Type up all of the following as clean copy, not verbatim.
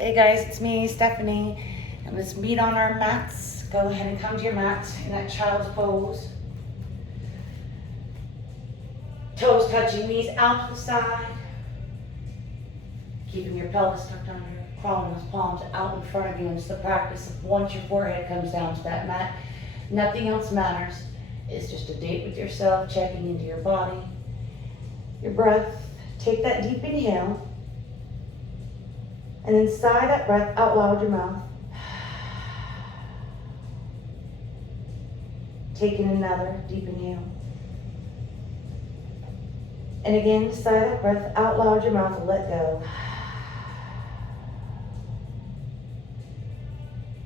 Hey guys, it's me, Stephanie, and let's meet on our mats. Go ahead and come to your mat in that child's pose. Toes touching, knees out to the side. Keeping your pelvis tucked under, crawling those palms out in front of you. And it's the practice of once your forehead comes down to that mat, nothing else matters. It's just a date with yourself, checking into your body, your breath. Take that deep inhale. And then sigh that breath out loud your mouth. Taking another deep inhale. And again, sigh that breath out loud your mouth and let go.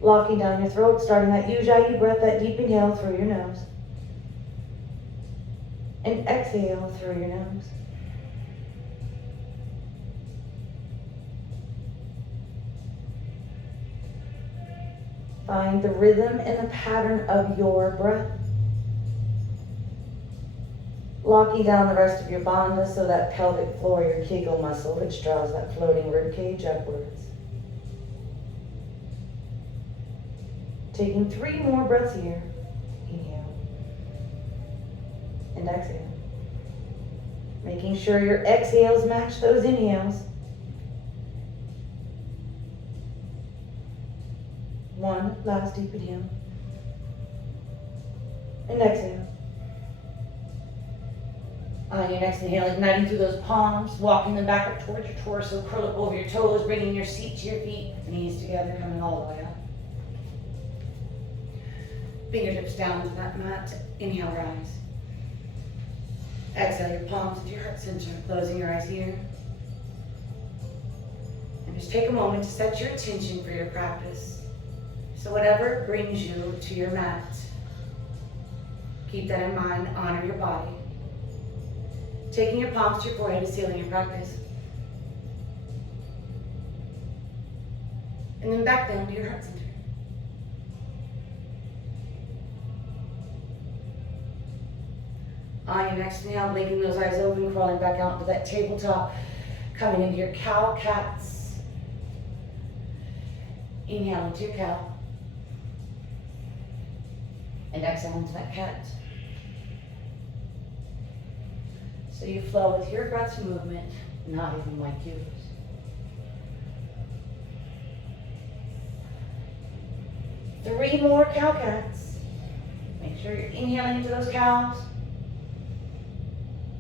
Locking down your throat, starting that Ujjayi breath, that deep inhale through your nose. And exhale through your nose. Find the rhythm and the pattern of your breath. Locking down the rest of your bandha so that pelvic floor, your Kegel muscle, which draws that floating rib cage upwards. Taking 3 more breaths here. Inhale. And exhale. Making sure your exhales match those inhales. 1 last deep inhale. And exhale. On your next inhale, igniting through those palms, walking them back up towards your torso, curl up over your toes, bringing your seat to your feet, knees together, coming all the way up. Fingertips down to that mat. Inhale, rise. Exhale, your palms into your heart center, closing your eyes here. And just take a moment to set your intention for your practice. So whatever brings you to your mat, keep that in mind, honor your body. Taking your palms to your forehead is sealing your practice. And then back down to your heart center. On your next inhale, blinking those eyes open, crawling back out into that tabletop, coming into your cow cats. Inhale into your cow. And exhale into that cat. So you flow with your breath's movement, not even like yours. Three more cow cats. Make sure you're inhaling into those cows.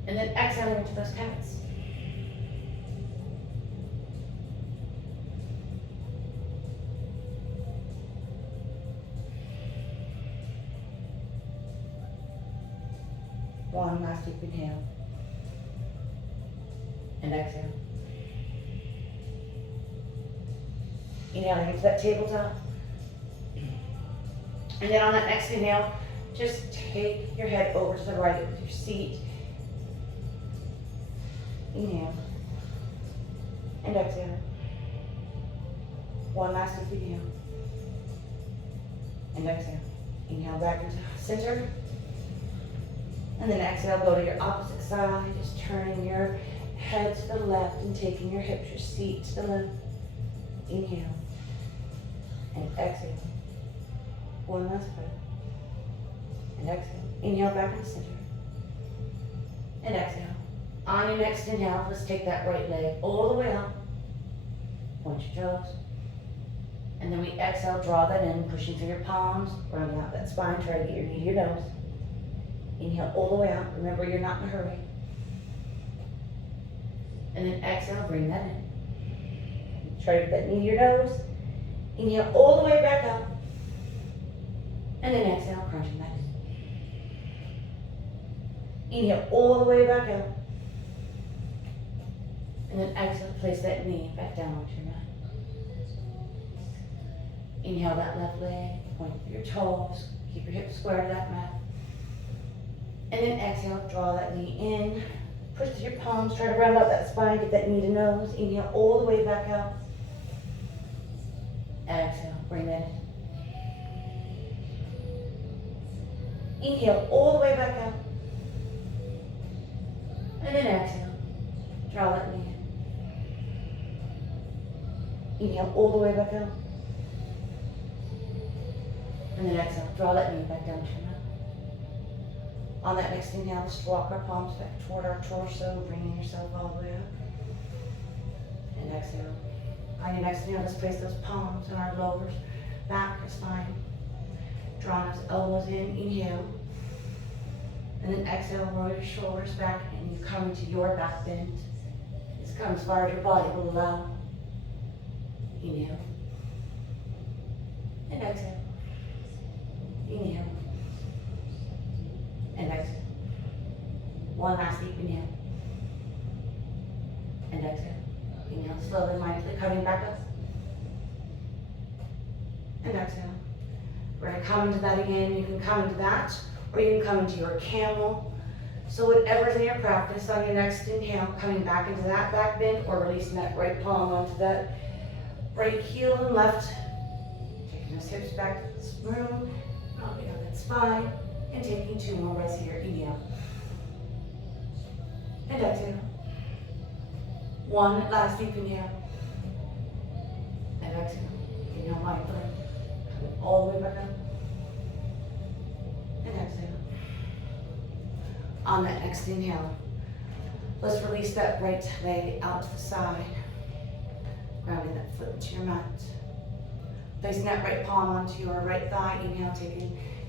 And then exhaling into those cats. One last deep inhale. And exhale. Inhaling into that tabletop. And then on that next inhale, just take your head over to the right with your seat. Inhale. And exhale. One last deep inhale. And exhale. Inhale back into center. And then exhale, go to your opposite side, just turning your head to the left and taking your hips, your seat to the left. Inhale. And exhale. One last breath. And exhale. Inhale back into center. And exhale. On your next inhale, let's take that right leg all the way up. Point your toes. And then we exhale, draw that in, pushing through your palms, rounding out that spine, try to get your knee to your nose. Inhale all the way out. Remember, you're not in a hurry. And then exhale, bring that in. Try to get that knee to your nose. Inhale all the way back up. And then exhale, crunching that in. Inhale all the way back up. And then exhale, place that knee back down onto your mat. Inhale that left leg, point your toes, keep your hips square to that mat. And then exhale, draw that knee in, push to your palms, try to round out that spine, get that knee to nose. Inhale all the way back out. Exhale, bring that in. Inhale all the way back out. And then exhale, draw that knee in. Inhale all the way back out. And then exhale, draw that knee back down to your mat. On that next inhale, let's walk our palms back toward our torso, bringing yourself all the way up. And exhale. On your next inhale, let's place those palms on our lower back or spine. Draw those elbows in, inhale. And then exhale, roll your shoulders back and you come into your back bend. Just come as far as your body will allow. Inhale. And exhale. Inhale. And exhale. One last deep inhale. And exhale. Inhale, slowly, mindfully, coming back up. And exhale. We're going to come into that again. You can come into that, or you can come into your camel. So whatever's in your practice, on your next inhale, coming back into that back bend, or releasing that right palm onto that right heel and left. Taking those hips back to the room, dropping on that spine, and taking 2 more breaths here. Inhale. And exhale. One last deep inhale. And exhale. Inhale mindfully. Coming all the way back up. And exhale. On that next inhale, let's release that right leg out to the side. Grounding that foot into your mat. Placing that right palm onto your right thigh. Inhale,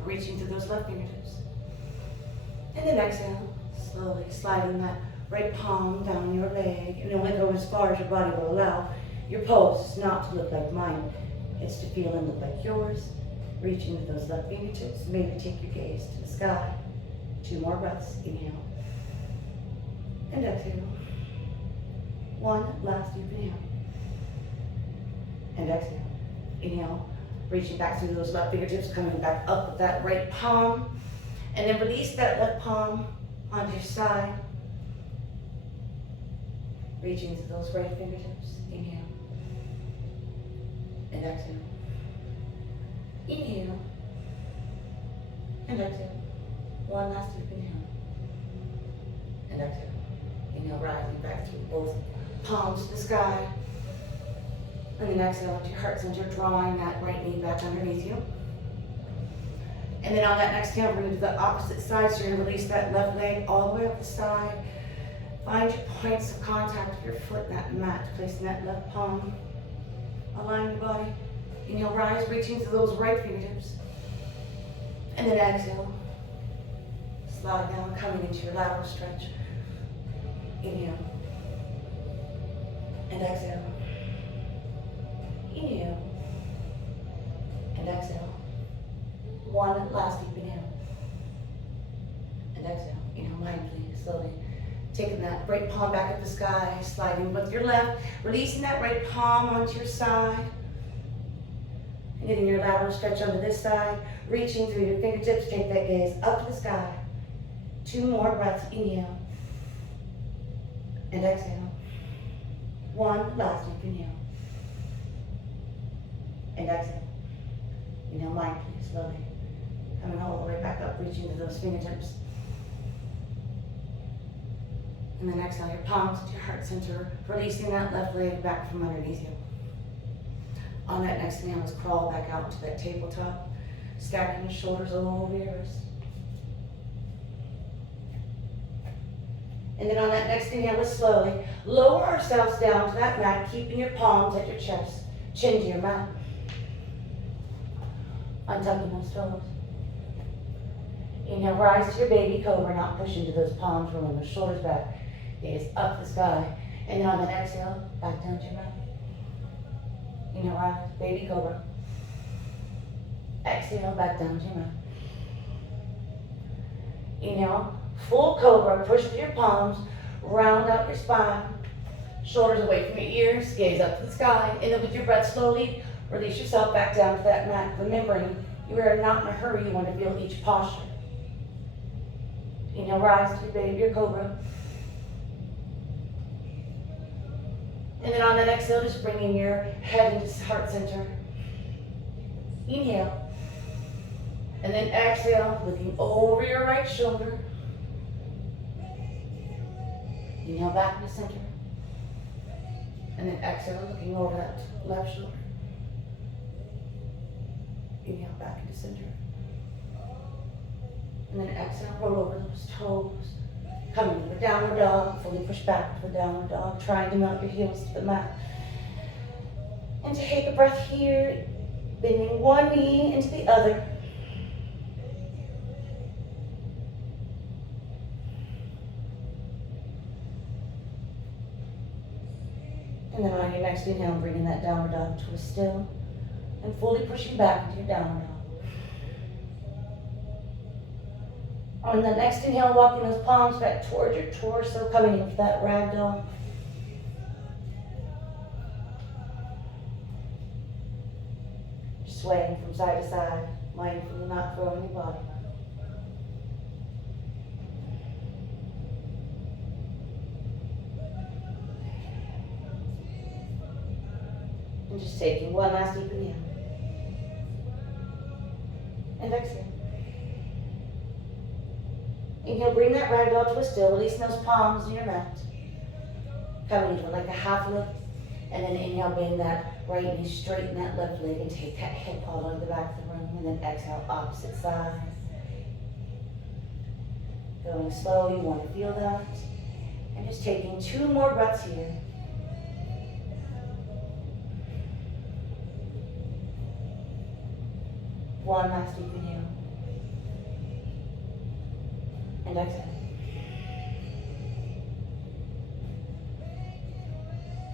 reaching through those left fingertips. And then exhale, slowly sliding that right palm down your leg. And only go as far as your body will allow. Your pose is not to look like mine. It's to feel and look like yours. Reaching to those left fingertips. Maybe take your gaze to the sky. 2 more breaths. Inhale. And exhale. One last deep inhale. And exhale. Inhale. Reaching back through those left fingertips. Coming back up with that right palm. And then release that left palm onto your side. Reaching to those right fingertips. Inhale. And exhale. Inhale. And exhale. One last deep inhale. And exhale. Inhale, rising back through both palms to the sky. And then exhale into your heart center, drawing that right knee back underneath you. And then on that next inhale, we're going to do the opposite side. So you're going to release that left leg all the way up the side. Find your points of contact with your foot in that mat. Placing that left palm. Align your body. Inhale, rise, reaching to those right fingertips. And then exhale. Slide down, coming into your lateral stretch. Inhale. And exhale. Inhale. And exhale. One last deep inhale. And exhale. Inhale mindfully, slowly. Taking that right palm back up the sky, sliding with your left, releasing that right palm onto your side. And getting your lateral stretch onto this side, reaching through your fingertips, take that gaze up to the sky. 2 more breaths, inhale. And exhale. One last deep inhale. And exhale. Inhale mindfully, slowly. Coming all the way back up, reaching to those fingertips. And then exhale your palms to your heart center, releasing that left leg back from underneath you. On that next inhale, let's crawl back out to that tabletop, stacking the shoulders all over your wrists. And then on that next inhale, let's slowly lower ourselves down to that mat, keeping your palms at your chest, chin to your mat. Untucking those toes. Inhale, rise to your baby cobra, not push into those palms, rolling those shoulders back. Gaze up the sky. And then on that exhale, back down to your mat. Inhale, rise, baby cobra. Exhale, back down to your mat. Inhale, full cobra, push with your palms, round out your spine, shoulders away from your ears, gaze up to the sky, and then with your breath slowly, release yourself back down to that mat, remembering you are not in a hurry, you want to feel each posture. Inhale, rise to your baby, your cobra. And then on that exhale, just bringing your head into heart center. Inhale. And then exhale, looking over your right shoulder. Inhale back to center. And then exhale, looking over that left shoulder. Inhale back into center. And then exhale, roll over those toes. Coming into downward dog, fully push back to the downward dog, trying to melt your heels to the mat. And take a breath here, bending one knee into the other. And then on your next inhale, bringing that downward dog to a still and fully pushing back into your downward dog. On the next inhale, walking those palms back towards your torso, coming into that ragdoll. Swaying from side to side, mindfully not throwing your body. And just taking one last deep inhale. And exhale. Inhale, bring that ragdoll to a still, releasing those palms in your mat. Coming into like a half lift. And then inhale, bend that right knee, straighten that left leg, and take that hip all the way to the back of the room. And then exhale, opposite side. Going slow, you want to feel that. And just taking 2 more breaths here. One last deep inhale. And exhale.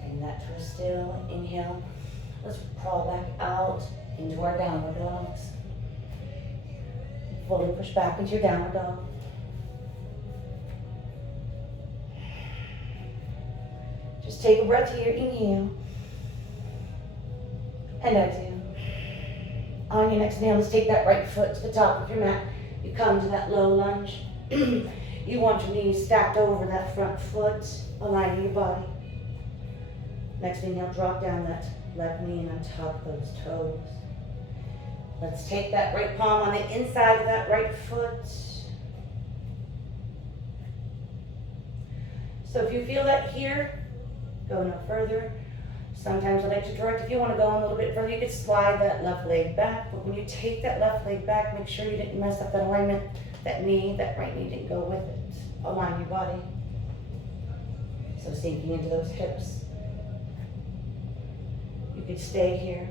Bring that to a still. Inhale. Let's crawl back out into our downward dogs. Fully push back into your downward dog. Just take a breath here. Inhale. And exhale. On your next inhale, let's take that right foot to the top of your mat. You come to that low lunge. You want your knees stacked over that front foot, aligning your body. Next inhale, drop down that left knee and on top of those toes. Let's take that right palm on the inside of that right foot. So if you feel that here, go no further. Sometimes I like to direct, if you want to go a little bit further, you could slide that left leg back. But when you take that left leg back, make sure you didn't mess up that alignment. That knee, that right knee didn't go with it. Align your body. So sinking into those hips. You could stay here.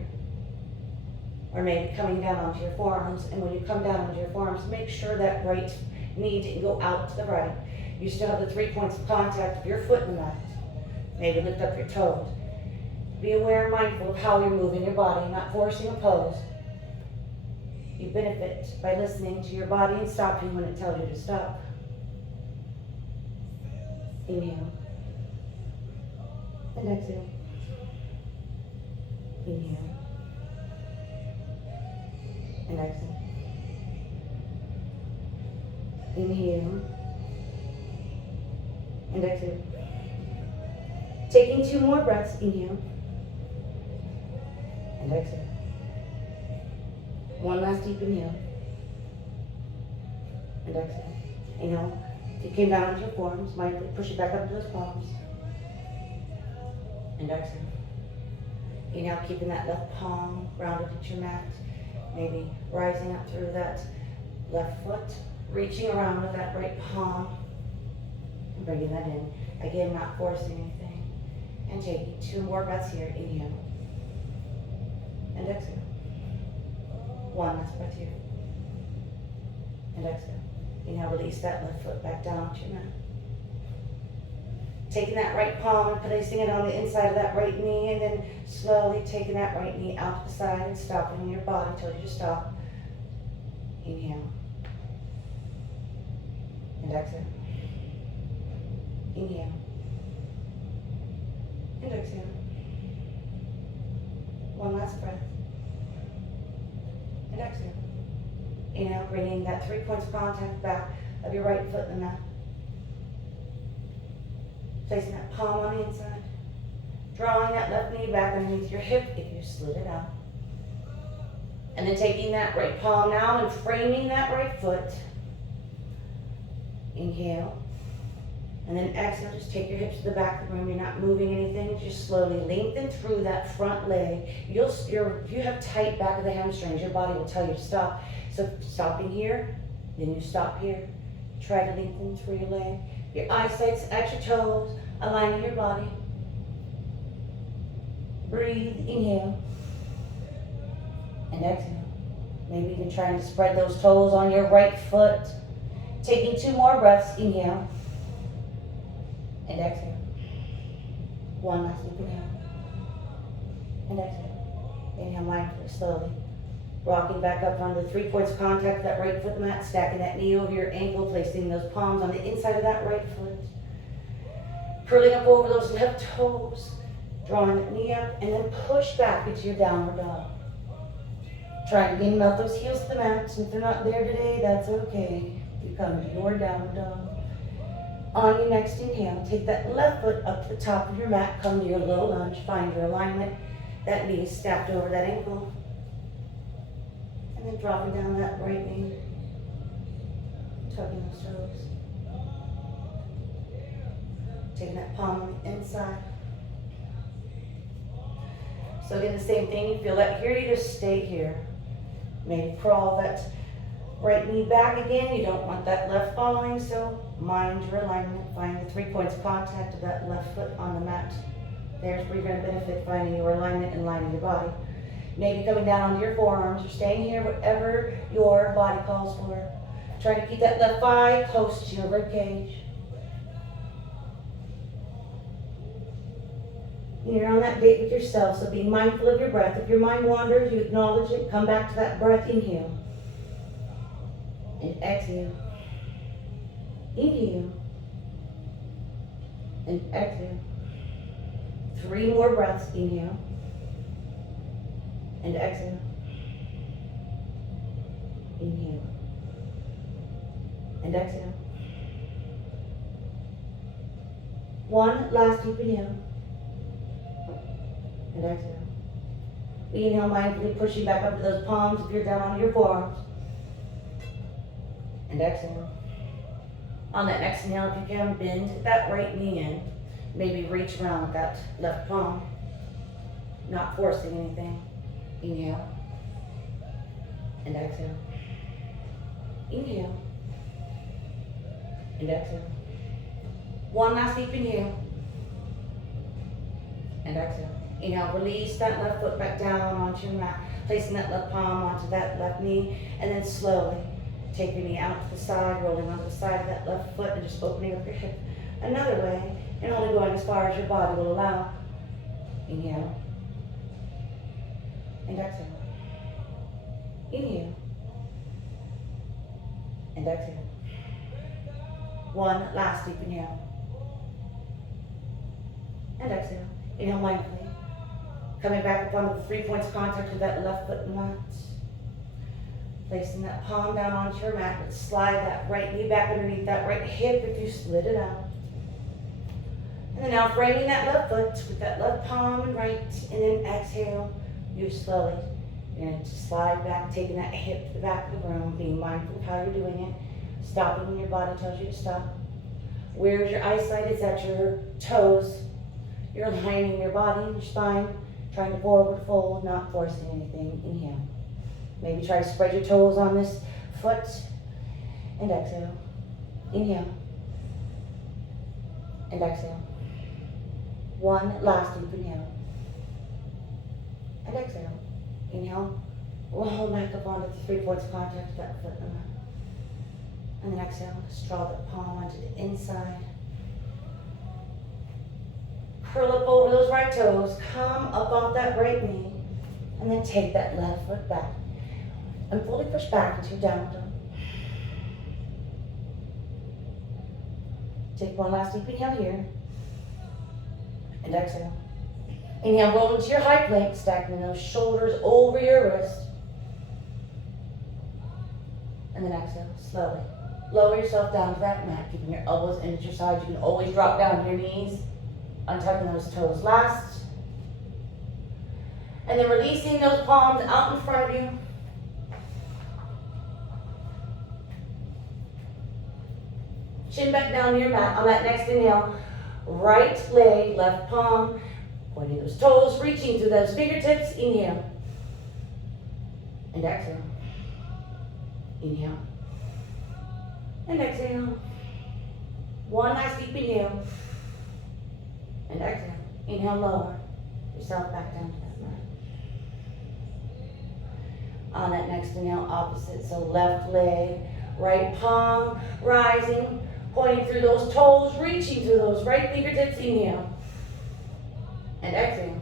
Or maybe coming down onto your forearms. And when you come down onto your forearms, make sure that right knee didn't go out to the right. You still have the 3 points of contact of your foot in the mat. Maybe lift up your toes. Be aware and mindful of how you're moving your body, not forcing a pose. You benefit by listening to your body and stopping when it tells you to stop. Inhale. And exhale. Inhale. And exhale. Inhale. And exhale. Taking 2 more breaths. Inhale. And exhale. One last deep inhale. And exhale. Inhale. If you came down onto your forearms, mindfully push it back up to those palms. And exhale. Inhale, keeping that left palm grounded into your mat. Maybe rising up through that left foot. Reaching around with that right palm. And bringing that in. Again, not forcing anything. And taking 2 more breaths here. Inhale. And exhale. One last breath here. And exhale. Inhale, release that left foot back down to your mat. Taking that right palm and placing it on the inside of that right knee, and then slowly taking that right knee out to the side and stopping your body until you just stop. Inhale. And exhale. Inhale. And exhale. One last breath. And exhale. Inhale, bringing that 3 points of contact back of your right foot in the mat. Placing that palm on the inside. Drawing that left knee back underneath your hip if you slid it out. And then taking that right palm now and framing that right foot. Inhale. And then exhale, just take your hips to the back of the room. You're not moving anything. Just slowly lengthen through that front leg. If you have tight back of the hamstrings, your body will tell you to stop. So stopping here, then you stop here. Try to lengthen through your leg. Your eyesight's at your toes, aligning your body. Breathe, inhale, and exhale. Maybe you can try to spread those toes on your right foot. Taking 2 more breaths, inhale, and exhale. One last deep inhale, and exhale. Inhale mindfully, slowly. Rocking back up onto the 3 points of contact with that right foot mat, stacking that knee over your ankle, placing those palms on the inside of that right foot. Curling up over those left toes, drawing that knee up, and then push back into your downward dog. Try to melt those heels to the mat. So if they're not there today, that's okay. You come to your downward dog. On your next inhale, take that left foot up to the top of your mat, come to your low lunge, find your alignment. That knee is stacked over that ankle. And then dropping down that right knee, tucking those toes. Taking that palm on the inside. So again, the same thing, you feel that here, you just stay here. Maybe crawl that right knee back again. You don't want that left following, so mind your alignment. Find the 3 points of contact of that left foot on the mat. There's where you're going to benefit, finding your alignment and lining your body. Maybe coming down onto your forearms or staying here, whatever your body calls for. Try to keep that left thigh close to your rib cage. You're on that date with yourself, so be mindful of your breath. If your mind wanders, you acknowledge it. Come back to that breath. Inhale. And exhale. Inhale. And exhale. 3 more breaths. Inhale. And exhale. Inhale. And exhale. 1 last deep inhale. And exhale. Inhale mindfully, pushing back up to those palms if you're down on your forearms. And exhale. On that next inhale, if you can, bend that right knee in. Maybe reach around with that left palm. Not forcing anything. Inhale. And exhale. Inhale. And exhale. 1 last deep inhale. And exhale. Inhale, release that left foot back down onto your mat, placing that left palm onto that left knee, and then slowly take your knee out to the side, rolling onto the side of that left foot, and just opening up your hip another way, and only going as far as your body will allow. Inhale. And exhale. Inhale. And exhale. 1 last deep inhale. And exhale. Inhale mindfully. Coming back up onto the 3 points of contact with that left foot and mat. Placing that palm down onto your mat, but slide that right knee back underneath that right hip if you slid it out. And then now framing that left foot with that left palm and right, and then exhale, you slowly. You're going to slide back, taking that hip to the back of the room, being mindful of how you're doing it, stopping when your body tells you to stop. Where's your eyesight? It's at your toes. You're aligning your body and your spine, trying to forward fold, not forcing anything. Inhale. Maybe try to spread your toes on this foot and exhale. Inhale. And exhale. 1 last deep inhale. And exhale. Inhale. Roll back up onto the 3 points of contact with that foot and the mat. And then exhale. Just draw the palm onto the inside. Curl up over those right toes. Come up off that right knee. And then take that left foot back. And fully push back into your downward dog. Take 1 last deep inhale here. And exhale. Inhale, roll into your high plank, stacking those shoulders over your wrist. And then exhale, slowly. Lower yourself down to that mat, keeping your elbows in at your sides. You can always drop down to your knees, untucking those toes last. And then releasing those palms out in front of you. Chin back down to your mat. On that next inhale, right leg, left palm, pointing those toes, reaching through those fingertips. Inhale. And exhale. Inhale. And exhale. One last deep inhale. And exhale. Inhale, lower yourself back down to that mat. On that next inhale, opposite. So left leg, right palm, rising, pointing through those toes, reaching through those right fingertips. Inhale. And exhale.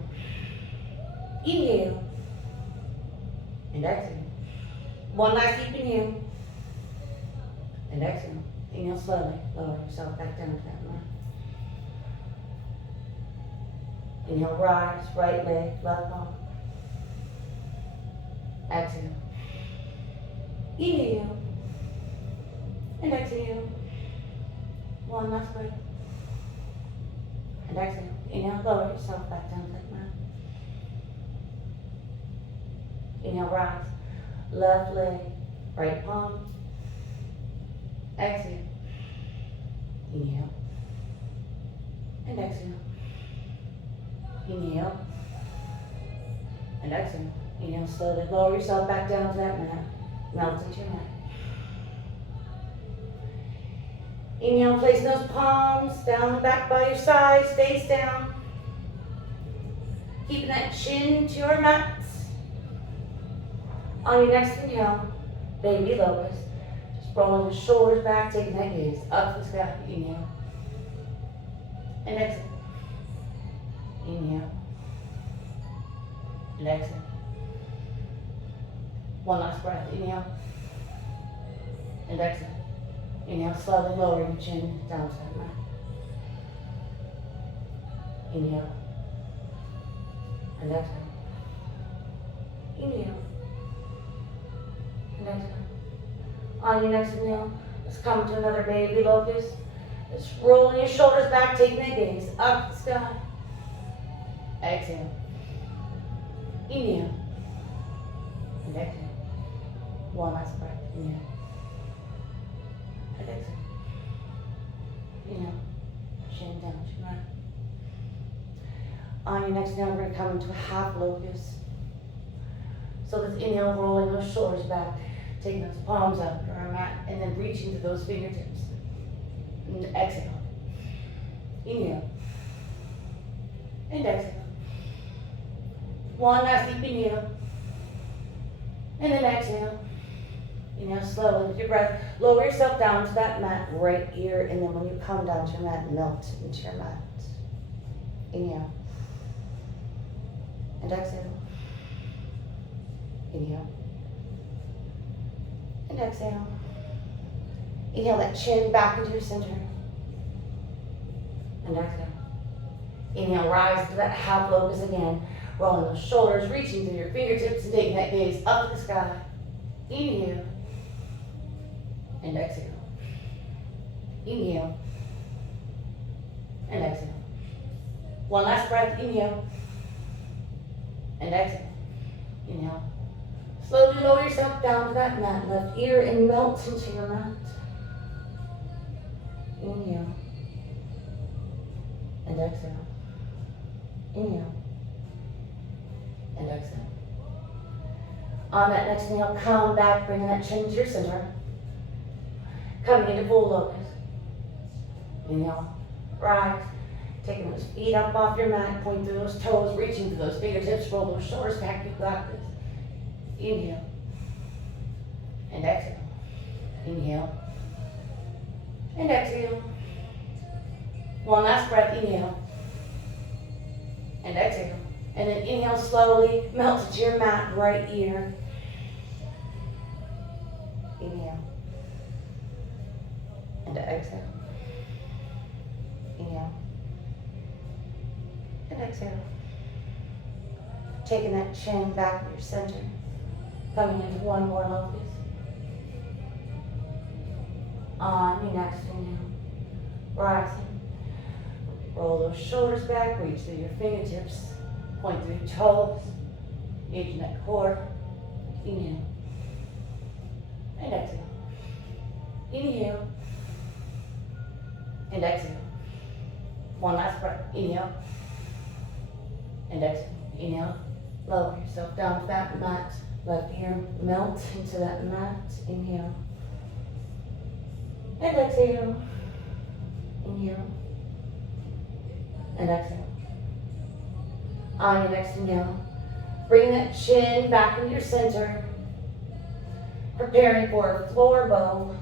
Inhale. And exhale. One last deep inhale. And exhale. Inhale slowly. Lower yourself back down to that mat. Inhale, rise, right leg, left palm. Exhale. Inhale. And exhale. One last breath. And exhale. Inhale, lower yourself back down to that mat. Inhale, rise. Left leg, right palm. Exhale. Inhale. And exhale. Inhale. And exhale. Inhale, slowly lower yourself back down to that mat. Melt into your mat. Inhale, place those palms down and back by your sides, face down. Keeping that chin to your mat. On your next inhale, baby locust. Just rolling the shoulders back, taking that gaze up to the sky. Inhale. And exhale. Inhale. And exhale. One last breath. Inhale. And exhale. Inhale, slowly lower your chin down to that mat. Inhale. And exhale. Inhale. And exhale. On your next inhale, let's come to another baby locust. Just rolling your shoulders back, taking that gaze up to the sky. Exhale. Inhale. And exhale. One last breath. Inhale. And exhale. Inhale. Chin down, chin right. On your next inhale, we're going to come into a half locust. So let's inhale, rolling those shoulders back, taking those palms up to our mat, and then reaching to those fingertips. And exhale. Inhale. And exhale. One last deep inhale. And then exhale. Inhale slowly with your breath. Lower yourself down to that mat right here, and then when you come down to your mat, melt into your mat. Inhale. And exhale. Inhale. And exhale. Inhale that chin back into your center. And exhale. Inhale, rise to that half locust again. Rolling those shoulders, reaching through your fingertips and taking that gaze up to the sky. Inhale. And exhale. Inhale. And exhale. One last breath. Inhale. And exhale. Inhale. Slowly lower yourself down to that mat, left ear, and melt into your mat. Inhale. And exhale. Inhale. And exhale. On that next inhale, come back, bringing that chin to your center. Coming into full locust. Inhale. Rise. Taking those feet up off your mat, point through those toes, reaching through those fingertips, roll those shoulders back, you got this. Inhale. And exhale. Inhale. And exhale. One last breath. Inhale. And exhale. And then inhale slowly, melt into your mat, right ear. Inhale. And exhale. Inhale. And exhale. Taking that chin back to your center. Coming into one more locust. On your next inhale. Rising. Roll those shoulders back, reach through your fingertips. Point through your toes. Engaging that core. Inhale. And exhale. Inhale. and exhale. One last breath. Inhale and exhale. Inhale. Lower yourself down to that mat. Left ear melt into that mat. Inhale and exhale. Inhale and exhale. On your next inhale, bring that chin back into your center. Preparing for a floor bow.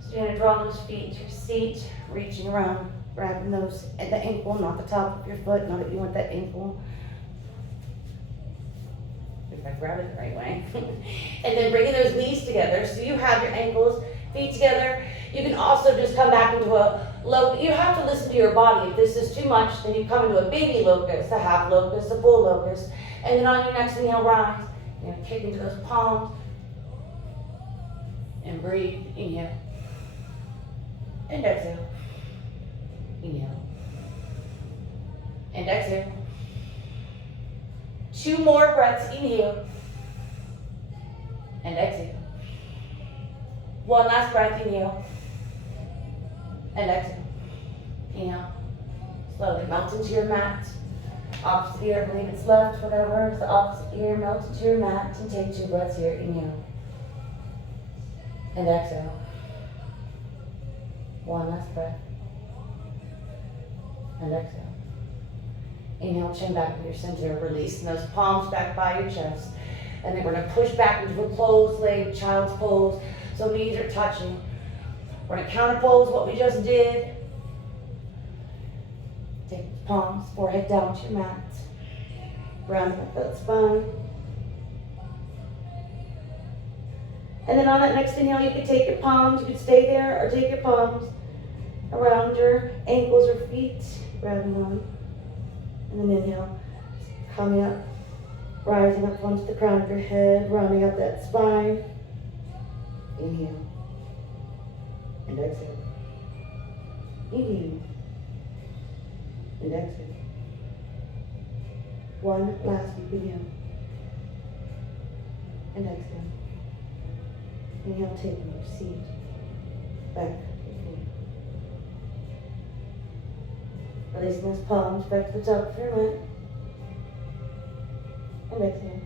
So you're going to draw those feet to your seat, reaching around, grabbing those at the ankle, not the top of your foot, not that you want that ankle. If I grab it the right way. And then bringing those knees together. So you have your ankles, feet together. You can also just come back into a low. You have to listen to your body. If this is too much, then you come into a baby locust, a half locust, a full locust. And then on your next inhale, rise. You're going to kick into those palms. And breathe. Inhale. And exhale. Inhale. And exhale. 2 more breaths. Inhale. And exhale. 1 last breath. Inhale. And exhale. Inhale. Slowly melt into your mat. Opposite ear, I believe it's left, whatever. The opposite ear, melt into your mat and take 2 breaths here. Inhale. And exhale. 1 last breath. And exhale. Inhale, chin back to your center, releasing those palms back by your chest. And then we're going to push back into a closed leg, child's pose. So knees are touching. We're going to counter pose what we just did. Take the palms, forehead down to your mat. Round back that spine. And then on that next inhale, you can take your palms, you can stay there, or take your palms around your ankles or feet, grabbing on. And then inhale, coming up, rising up onto the crown of your head, rounding up that spine. Inhale. And exhale. Inhale. And exhale. 1 last deep inhale. And exhale. Inhale, taking your seat back to your feet. Releasing those palms back to the top of your mat. And exhale.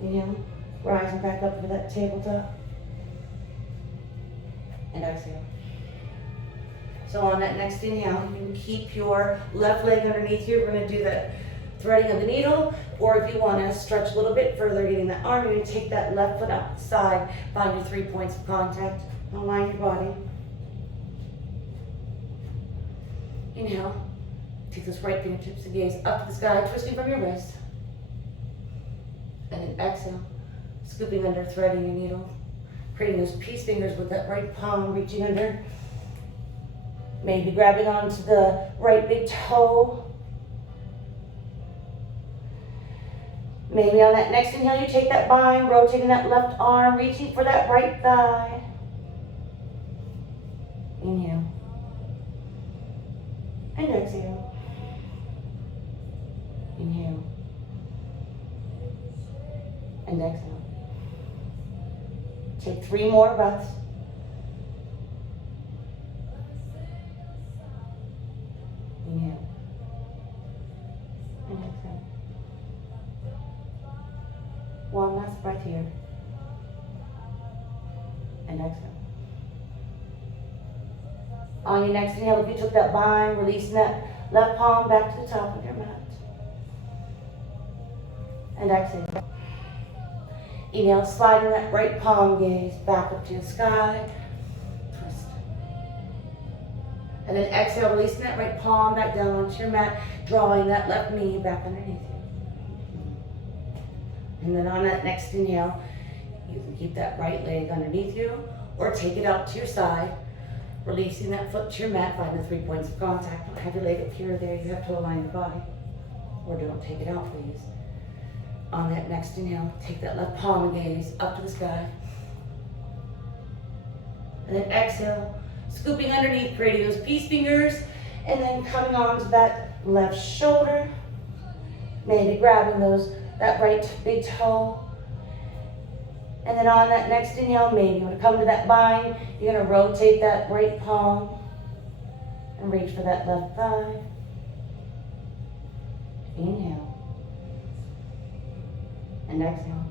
Inhale, rising back up to that tabletop. And exhale. So on that next inhale, you can keep your left leg underneath you. We're going to do that threading of the needle, or if you want to stretch a little bit further, getting that arm, you're going to take that left foot out the side, find your 3 points of contact, align your body. Inhale, take those right fingertips and gaze up to the sky, twisting from your wrist. And then exhale, scooping under, threading your needle, creating those peace fingers with that right palm reaching under. Maybe grabbing onto the right big toe. Maybe on that next inhale, you take that bind, rotating that left arm, reaching for that right thigh. Inhale. And exhale. Inhale. And exhale. Take 3 more breaths. Inhale. And exhale. 1 last breath here. And exhale. On your next inhale, if you took that bind, releasing that left palm back to the top of your mat. And exhale. Inhale, sliding that right palm gaze back up to the sky. Twist. And then exhale, releasing that right palm back down onto your mat, drawing that left knee back underneath you. And then on that next inhale, you can keep that right leg underneath you or take it out to your side, releasing that foot to your mat, find the 3 points of contact. Don't have your leg up here or there, you have to align your body. Or don't take it out, please. On that next inhale, take that left palm and gaze up to the sky. And then exhale, scooping underneath, creating those peace fingers, and then coming onto that left shoulder. Maybe grabbing that right big toe. And then on that next inhale, maybe you want to come to that bind. You're going to rotate that right palm and reach for that left thigh. Inhale. And exhale.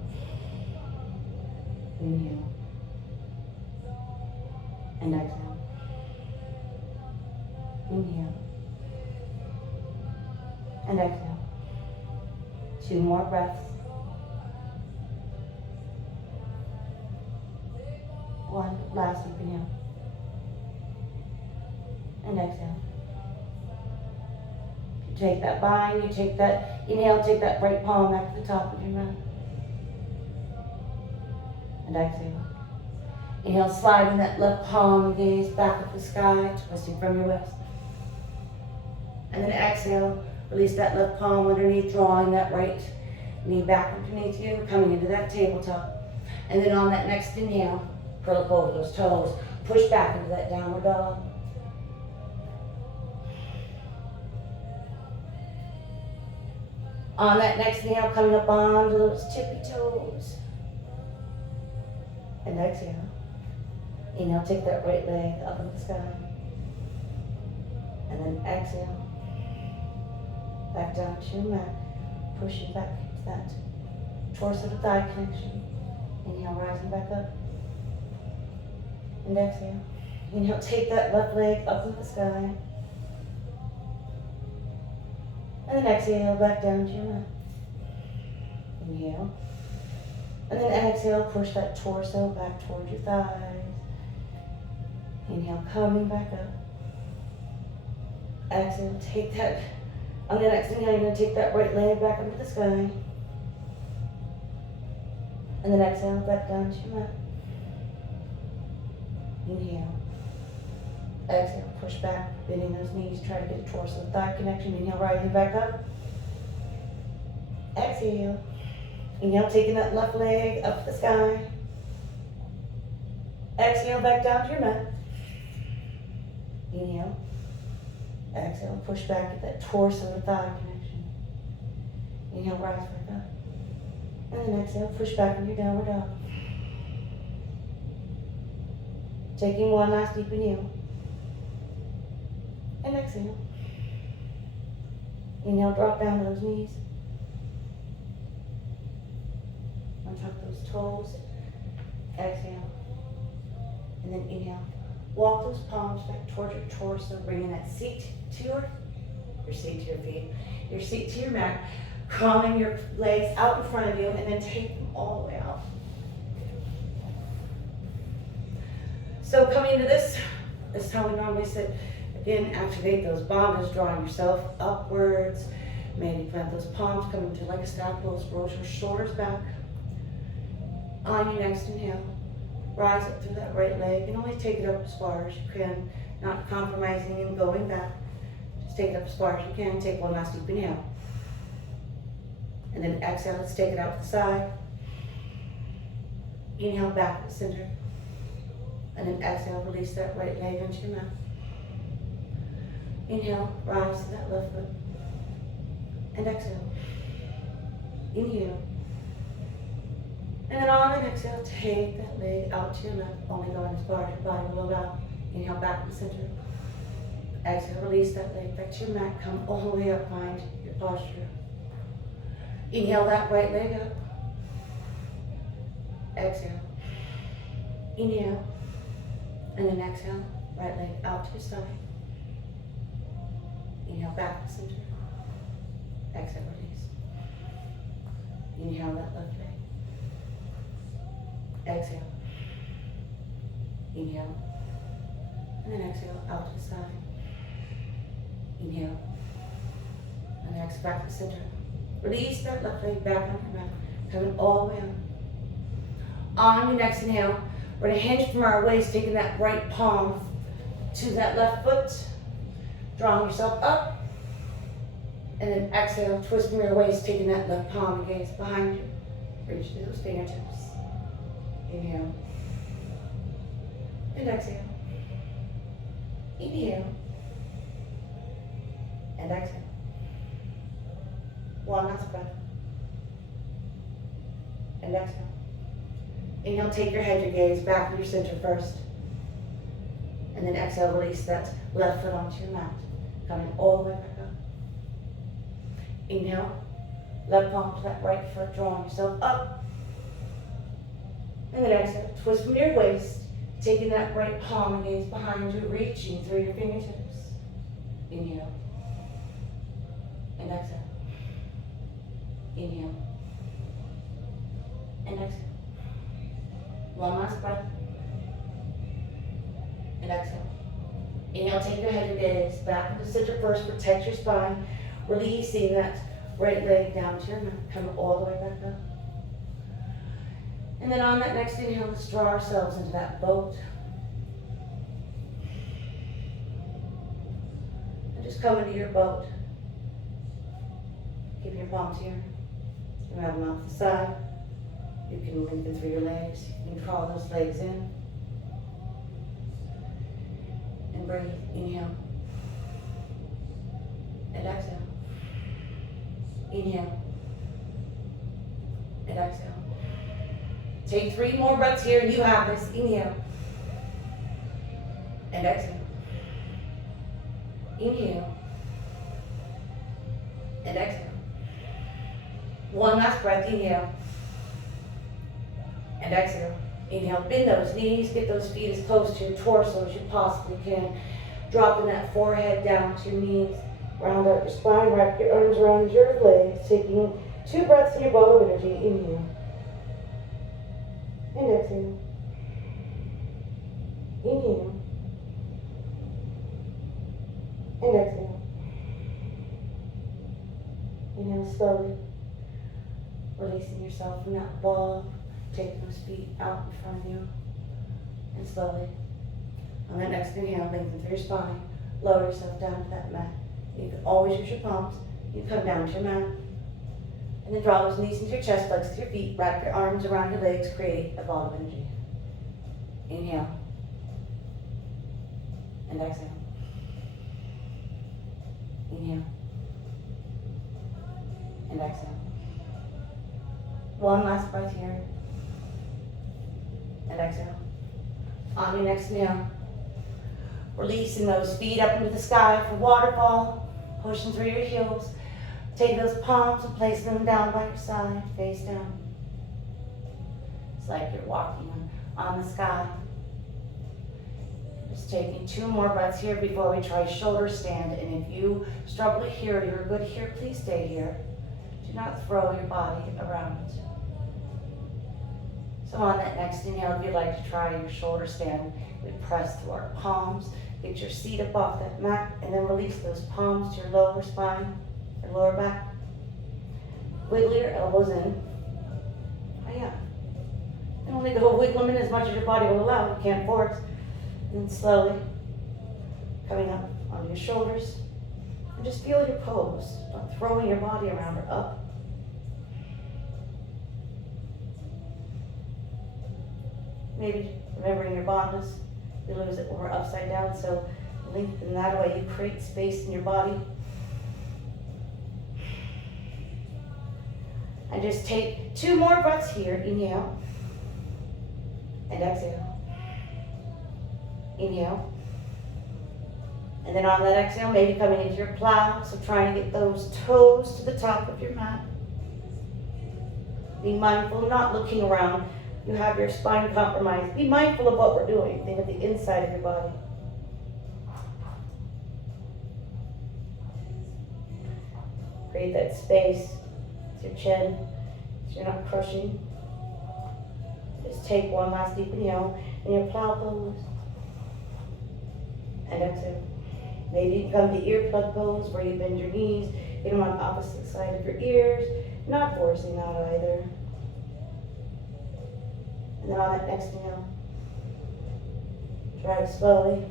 Inhale. And exhale. Inhale. And exhale. 2 more breaths. 1, last deep inhale. And exhale. You take that bind, you take that inhale, take that right palm back to the top of your mat. And exhale. Inhale, sliding that left palm, gaze back at the sky, twisting from your waist. And then exhale, release that left palm underneath, drawing that right knee back underneath you, coming into that tabletop. And then on that next inhale, curl up over those toes, push back into that downward dog. On that next inhale, coming up onto those tippy toes. And exhale. Inhale, take that right leg up in the sky. And then exhale. Back down to your mat. Pushing back into that torso to thigh connection. Inhale, rising back up. And exhale. Inhale, take that left leg up in the sky. And then exhale, back down to your mat. Inhale. And then exhale, push that torso back towards your thighs. Inhale, coming back up. Exhale, take that. On the next inhale, you're going to take that right leg back up to the sky. And then exhale, back down to your mat. Inhale. Exhale, push back, bending those knees, try to get a torso to thigh connection. Inhale, rising back up. Exhale. Inhale, taking that left leg up to the sky. Exhale, back down to your mat. Inhale. Exhale, push back, get that torso to thigh connection. Inhale, rise back up. And then exhale, push back into your downward dog. Taking 1 last deep inhale. And exhale. Inhale, drop down to those knees. Untuck those toes. Exhale. And then inhale. Walk those palms back towards your torso, bringing that seat to your seat to your feet, your seat to your mat, calming your legs out in front of you, and then take them all the way out. So coming into this is how we normally sit. Again, activate those bandhas, drawing yourself upwards. Maybe plant those palms, come into like a stack pose, roll your shoulders back. On your next inhale, rise up through that right leg and only take it up as far as you can, not compromising and going back. Just take it up as far as you can. Take 1 last deep inhale. And then exhale, let's take it out to the side. Inhale, back to the center. And then exhale, release that right leg into your mat. Inhale, rise to that left foot. And exhale. Inhale. And then on an exhale, take that leg out to your left, only going as far as your body will allow. Inhale, back to the center. Exhale, release that leg back to your mat. Come all the way up, find your posture. Inhale that right leg up. Exhale. Inhale. And then exhale, right leg out to your side. Inhale, back to the center. Exhale, release. Inhale that left leg. Exhale. Inhale. And then exhale, out to the side. Inhale. And exhale, back to the center. Release that left leg back on your mat. Coming all the way up. On your next inhale, we're going to hinge from our waist, taking that right palm to that left foot. Drawing yourself up. And then exhale, twist from your waist, taking that left palm and gaze behind you. Reach through those fingertips. Inhale. And exhale. Inhale. And exhale. 1 last breath. And exhale. Inhale, take your head, your gaze back to your center first. And then exhale, release that left foot onto your mat. Coming all the way back up. Inhale, left palm to that right foot, drawing yourself up. And then exhale, twist from your waist, taking that right palm and gaze behind you, reaching through your fingertips. Inhale. And exhale. Inhale. And exhale. One last breath. And exhale. Inhale, take your head and gaze back into the center first, protect your spine, releasing that right leg down to your mat, come all the way back up. And then on that next inhale, let's draw ourselves into that boat. And just come into your boat. Keep your palms here. You can have them off the side. You can lengthen through your legs. You can crawl those legs in. And breathe. Inhale. And exhale. Inhale. And exhale. Take 3 more breaths here. You have this. Inhale. And exhale. Inhale. And exhale. One last breath. Inhale. And exhale. Inhale. Bend those knees. Get those feet as close to your torso as you possibly can. Dropping that forehead down to your knees. Round out your spine. Wrap your arms around your legs. Taking 2 breaths in your ball of energy. Inhale. And exhale. Inhale. And exhale. Inhale slowly. Releasing yourself from that ball. Take those feet out in front of you. And slowly. On that next inhale, lengthen through your spine. Lower yourself down to that mat. You can always use your palms. You come down to your mat. And then draw those knees into your chest, flex to your feet, wrap your arms around your legs, create a ball of energy. Inhale. And exhale. Inhale. And exhale. One last breath here. And exhale. On your next inhale, releasing those feet up into the sky for waterfall, pushing through your heels. Take those palms and place them down by your side, face down. It's like you're walking on the sky. Just taking 2 more breaths here before we try shoulder stand. And if you struggle here, you're good here, please stay here. Do not throw your body around. So on that next inhale, if you'd like to try your shoulder stand, we press through our palms, get your seat up off that mat, and then release those palms to your lower spine, your lower back. Wiggle your elbows in. Oh yeah. You don't need to wiggle them in as much as your body will allow. You can't force. And then slowly coming up onto your shoulders. And just feel your pose. Not throwing your body around or up. Maybe remembering your bandhas. We lose it when we're upside down, so lengthen that way. You create space in your body. And just take 2 more breaths here. Inhale. And exhale. Inhale. And then on that exhale, maybe coming into your plow. So trying to get those toes to the top of your mat. Be mindful, not looking around. You have your spine compromised. Be mindful of what we're doing. Think of the inside of your body. Create that space with your chin so you're not crushing. Just take one last deep inhale in your plow pose. And exhale. Maybe you come to ear plug pose where you bend your knees, get them on the opposite side of your ears. Not forcing that either. And then on that next inhale, try to slowly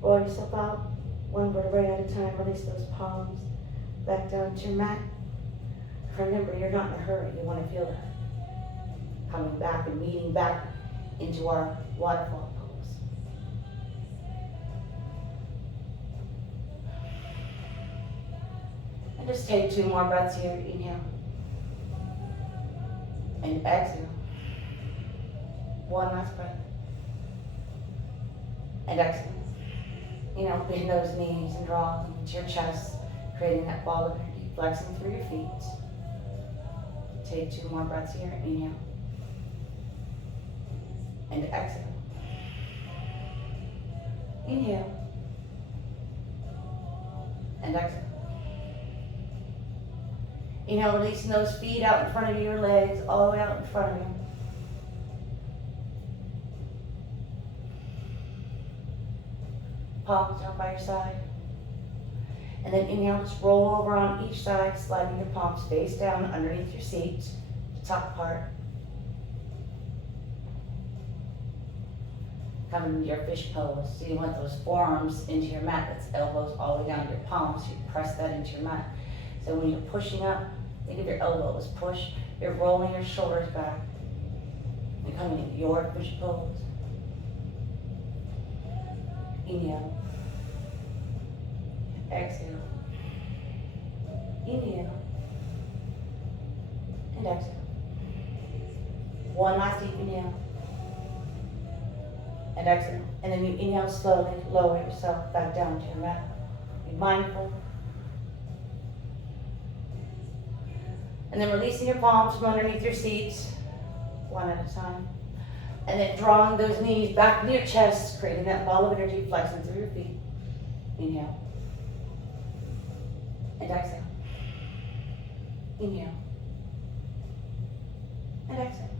roll yourself out, 1 vertebrae at a time. Release those palms back down to your mat. Remember, you're not in a hurry. You want to feel that coming back and meeting back into our waterfall pose. And just take 2 more breaths here. Inhale. And exhale. One last breath. And exhale. Bend those knees and draw them into your chest, creating that ball of energy, flexing through your feet. Take 2 more breaths here. Inhale. And exhale. Inhale. And exhale. Inhale, releasing those feet out in front of your legs, all the way out in front of you. Palms down by your side. And then inhale, just roll over on each side, sliding your palms face down underneath your seat, the top part. Coming into your fish pose. So you want those forearms into your mat. That's elbows all the way down to your palms. So you press that into your mat. So when you're pushing up, think of your elbows push. You're rolling your shoulders back. You're coming into your fish pose. Inhale. Exhale. Inhale. And exhale. One last deep inhale. And exhale. And then you inhale slowly, lower yourself back down to your mat. Be mindful. And then releasing your palms from underneath your seat, one at a time. And then drawing those knees back into your chest, creating that ball of energy, flexing through your feet. Inhale. And exhale. Inhale. And exhale.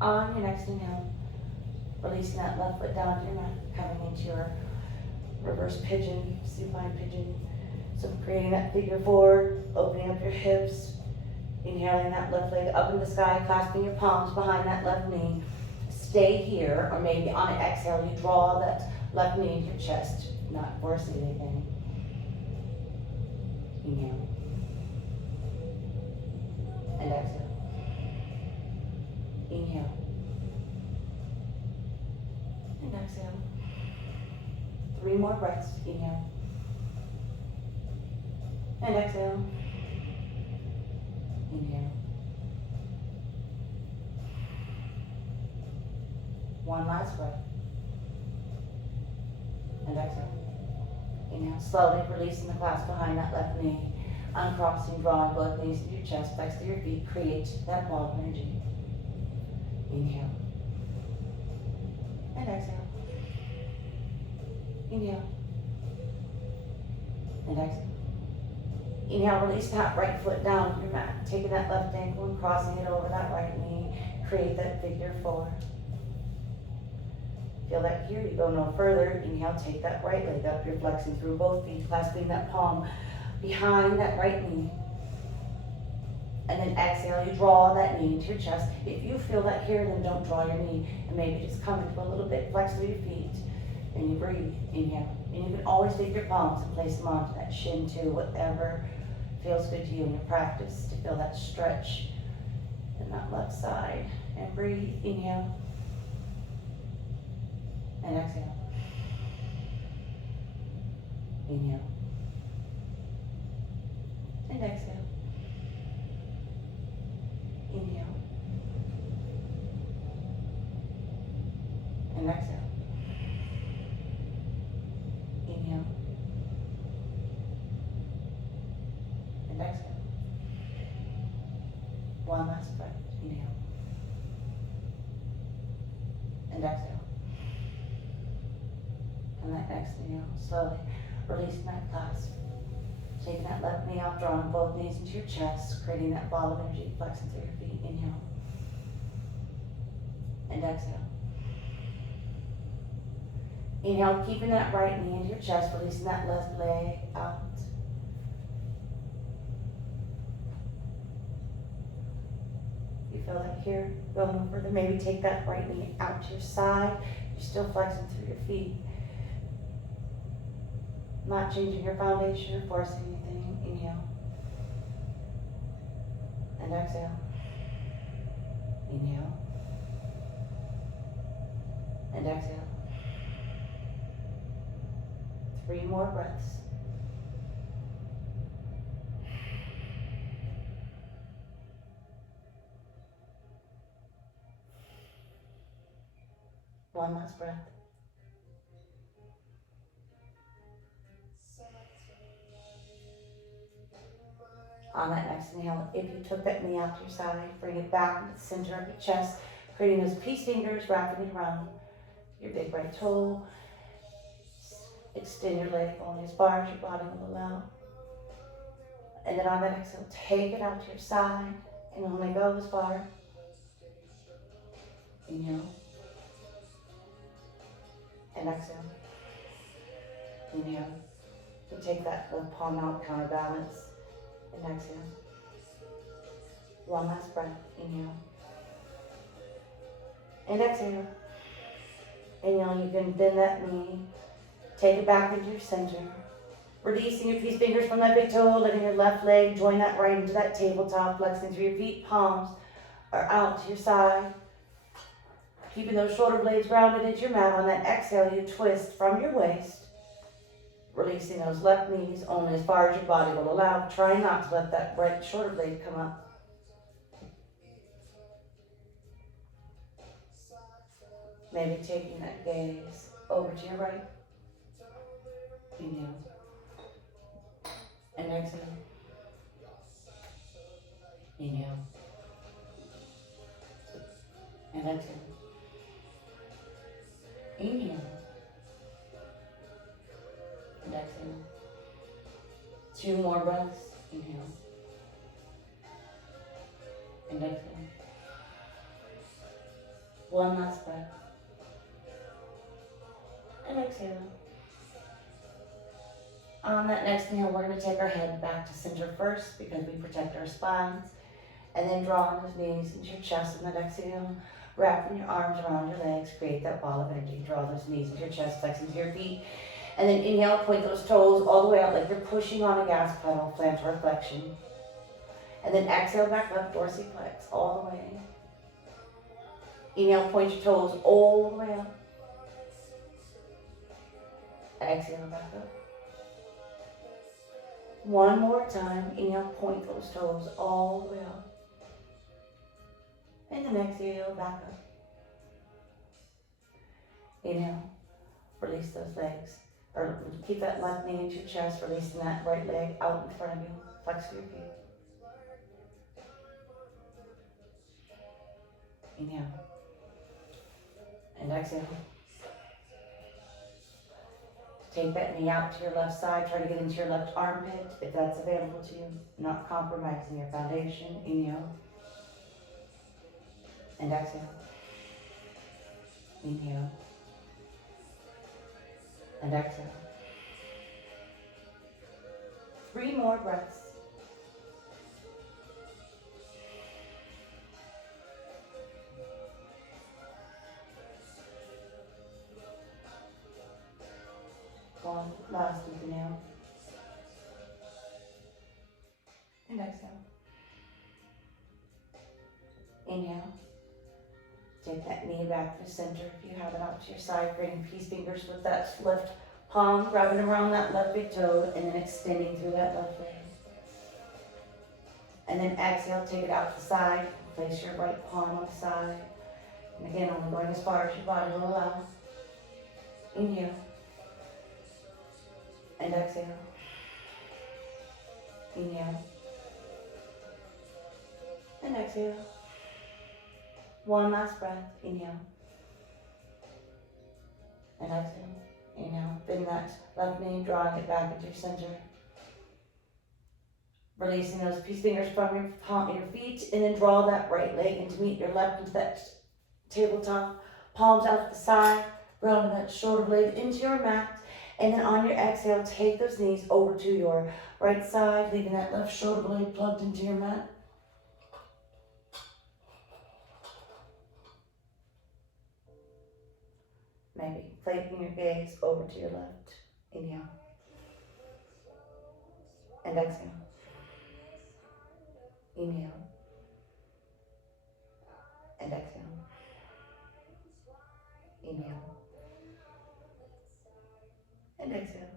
On your next inhale, releasing that left foot down to your mat, coming into your reverse pigeon, supine pigeon. So creating that figure 4, opening up your hips, inhaling that left leg up in the sky, clasping your palms behind that left knee. Stay here, or maybe on an exhale, you draw that left knee into your chest, not forcing anything. Inhale. And exhale. Inhale. And exhale. 3 more breaths. Inhale. And exhale. Inhale. 1 last breath. And exhale. Inhale. Slowly releasing the clasp behind that left knee. Uncrossing, drawing both knees into your chest, flex through your feet, create that ball of energy. Inhale. And exhale. Inhale. And exhale. Inhale, release that right foot down your mat, taking that left ankle and crossing it over that right knee. Create that figure 4. Feel that here, you go no further. Inhale, take that right leg up. You're flexing through both feet, clasping that palm behind that right knee. And then exhale, you draw that knee into your chest. If you feel that here, then don't draw your knee. And maybe just come into a little bit, flex through your feet. And you breathe, inhale. And you can always take your palms and place them onto that shin too, whatever feels good to you in your practice, to feel that stretch in that left side. And breathe, inhale. And exhale. Inhale. And exhale. Inhale. And exhale. Inhale. And exhale. 1 last breath. Inhale. And exhale. And that exhale, slowly releasing that clasp. Taking that left knee off, drawing both knees into your chest, creating that ball of energy, flexing through your feet. Inhale. And exhale. Inhale, keeping that right knee into your chest, releasing that left leg out. You feel that here, go no further. Maybe take that right knee out to your side. You're still flexing through your feet. Not changing your foundation or forcing anything. Inhale. And exhale. Inhale. And exhale. 3 more breaths. One last breath. On that next inhale, if you took that knee out to your side, bring it back into the center of your chest, creating those peace fingers, wrapping it around your big right toe. Extend your leg only as far as your body will allow. And then on that exhale, take it out to your side and only go as far. Inhale. And exhale. Inhale. So take that left palm out, counterbalance. And exhale. One last breath. Inhale. And exhale. Inhale, you can bend that knee. Take it back into your center. Releasing your peace fingers from that big toe, letting your left leg join that right into that tabletop, flexing through your feet, palms are out to your side. Keeping those shoulder blades grounded into your mat. On that exhale, you twist from your waist, releasing those left knees only as far as your body will allow. Try not to let that right shoulder blade come up. Maybe taking that gaze over to your right. Inhale. And exhale. Inhale. And exhale. Inhale. And exhale. 2 more breaths. Inhale. And exhale. 1 last breath. And exhale. On that next inhale, we're going to take our head back to center first because we protect our spines. And then draw those knees into your chest. And that exhale, wrapping your arms around your legs, create that ball of energy. Draw those knees into your chest, flex into your feet. And then inhale, point those toes all the way out like you're pushing on a gas pedal, plantar flexion. And then exhale back up, dorsiflex, all the way. Inhale, point your toes all the way up. Exhale back up. One more time. Inhale, point those toes all the way up. And then exhale, back up. Inhale, release those legs. Or keep that left knee into your chest, releasing that right leg out in front of you. Flex your feet. Inhale. And exhale. Take that knee out to your left side. Try to get into your left armpit if that's available to you. Not compromising your foundation. Inhale. And exhale. Inhale. And exhale. 3 more breaths. One last inhale. And exhale. Inhale. Take that knee back to center if you have it out to your side. Bring peace fingers with that left palm, grabbing around that left big toe, and then extending through that left leg. And then exhale, take it out to the side. Place your right palm on the side. And again, only going as far as your body will allow. Inhale. And exhale. Inhale. And exhale. 1 last breath. Inhale. And exhale. Inhale. Bend that left knee, drawing it back into your center. Releasing those peace fingers from your feet, and then draw that right leg in to meet your left into that tabletop. Palms out to the side, grounding that shoulder blade into your mat. And then on your exhale, take those knees over to your right side, leaving that left shoulder blade plugged into your mat. Maybe flanking your gaze over to your left. Inhale. And exhale. Inhale. And exhale. Inhale. And exhale.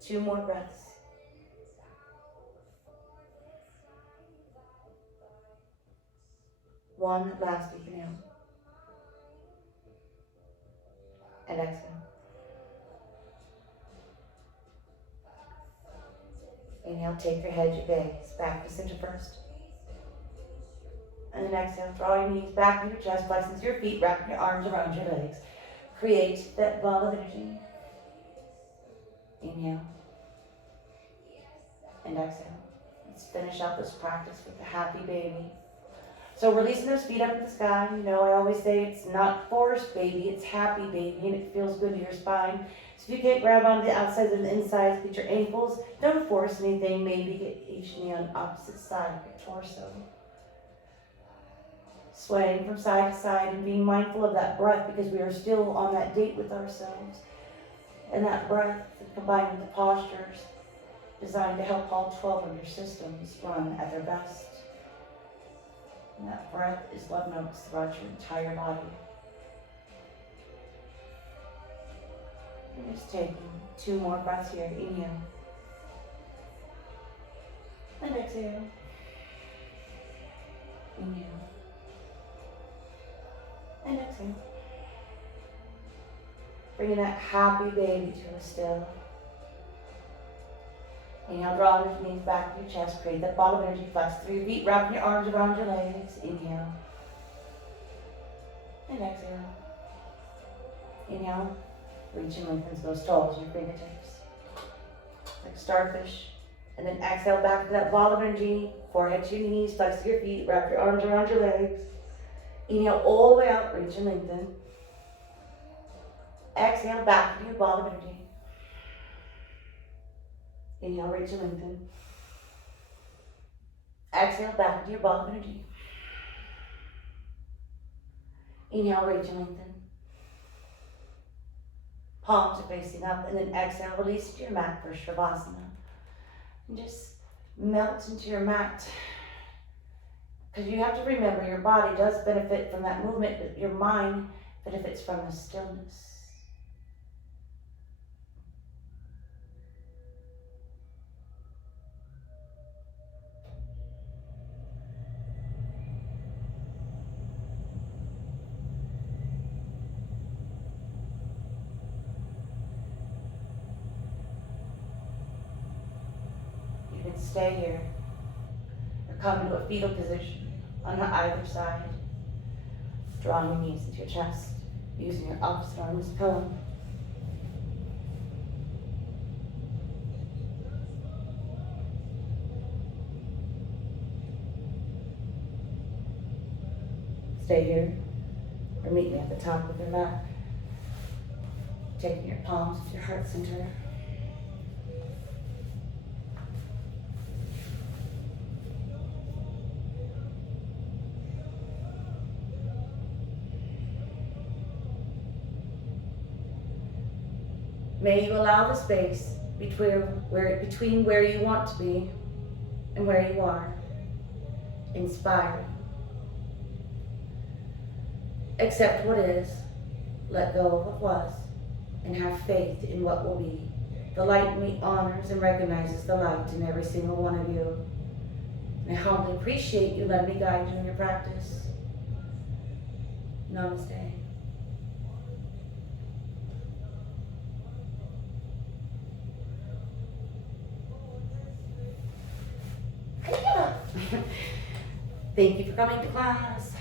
2 more breaths. One last deep inhale. And exhale. Inhale, take your head, your gaze back to center first. And then exhale, draw your knees back to your chest, flex into your feet, wrap your arms around your legs. Create that ball of energy. Inhale. And exhale. Let's finish out this practice with the happy baby. So releasing those feet up in the sky. You know, I always say it's not forced baby, it's happy baby, and it feels good to your spine. So if you can't grab on the outsides and the insides, get your ankles. Don't force anything. Maybe get each knee on the opposite side of your torso. Swaying from side to side and being mindful of that breath, because we are still on that date with ourselves. And that breath combined with the postures designed to help all 12 of your systems run at their best. And that breath is love notes throughout your entire body. And just taking 2 more breaths here. Inhale. And exhale. Inhale. And exhale. Bringing that happy baby to a still. Inhale, draw your knees back to your chest. Create that ball of energy. Flex through your feet, wrapping your arms around your legs. Inhale. And exhale. Inhale. Reach and lengthen those toes, your fingertips. Like starfish. And then exhale back to that ball of energy. Forehead to your knees. Flex your feet. Wrap your arms around your legs. Inhale all the way out. Reach and lengthen. Exhale back to your ball of energy. Inhale, reach and lengthen. Exhale, back to your ball of energy. Inhale, reach and lengthen. Palms are facing up, and then exhale, release to your mat for Shavasana. And just melt into your mat. Because you have to remember, your body does benefit from that movement, but your mind benefits from the stillness. Stay here, or come into a fetal position on either side, drawing your knees into your chest, using your opposite arm as a pillow. Stay here, or meet me at the top of your mat, taking your palms to your heart center. May you allow the space between where you want to be and where you are. Inspire. Accept what is, let go of what was, and have faith in what will be. The light in me honors and recognizes the light in every single one of you. And I humbly appreciate you letting me guide you in your practice. Namaste. Thank you for coming to class.